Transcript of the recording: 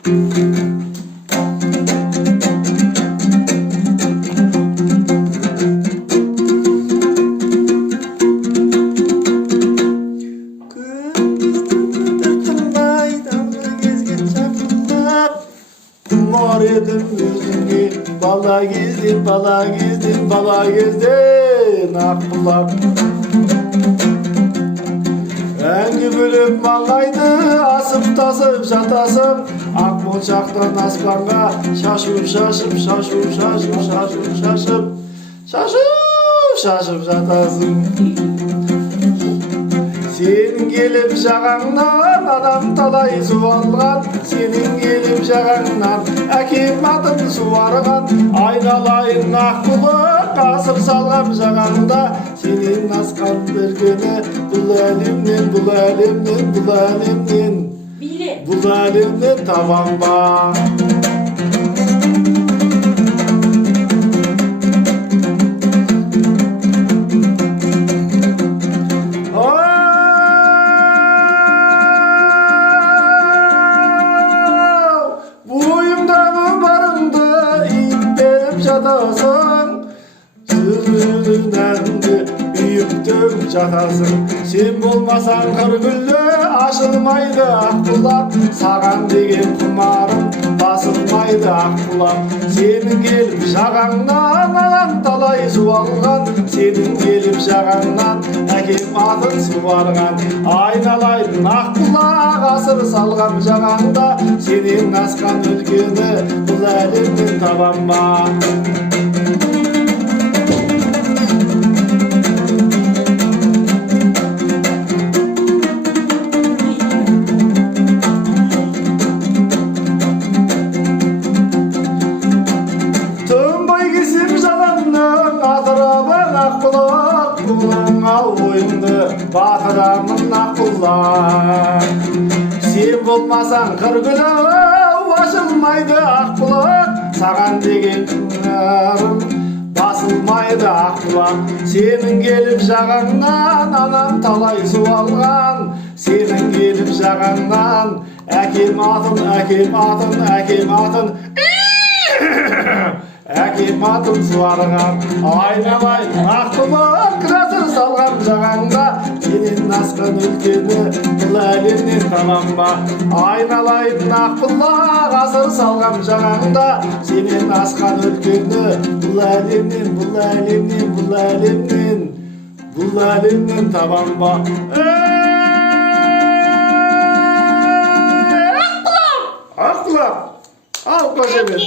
Kumar edim yüzünü bala gezdim akbulak. Engi bölüp mangaydı asıp tasıp şatasım ak monçaktan aspanga şaşıp şatasım. Senin gelip жағаңнан адам талай су алған, senin gelip жағаңнан әкем атын суарған, айналайын аққұлық асыр салғам жағаңда, сенен асқан бір күні бұл әлемнен табам ба. Жатасың, сүрінәңді үйіктің жатасың. Сен болмасаң қыр гүлі ашылмайды ақбұлақ, саған деген құмарым басылмайды ақбұлақ. Сенің келіп жағаңнан алам талай су алған, сенің келіп жағаңнан әкем атын суарған. Айналайын ақбұлақ асыр салғам жағаңда, сенен асқан үлкені бұл әлемнен табам ба. Ақбұлақ бұлың ал ойыңды батырамын ақбұлақ. Сен болмасаң қыр гүлі ашылмайды ақбұлақ, саған деген құмарым басылмайды ақбұлақ. Сенің келіп жағаңнан анам талай су алған, сенің келіп жағаңнан әкем атын суарған. Айналайын ақбұлақ асыр салған жағаңда, сенен асқан үлкені бұл әлемнен табам ба. Айналайын ақбұлақ асыр салған жағаңда, сенен асқан үлкені бұл әлемнен табам ба. Ақбұлақ, ал қошемет.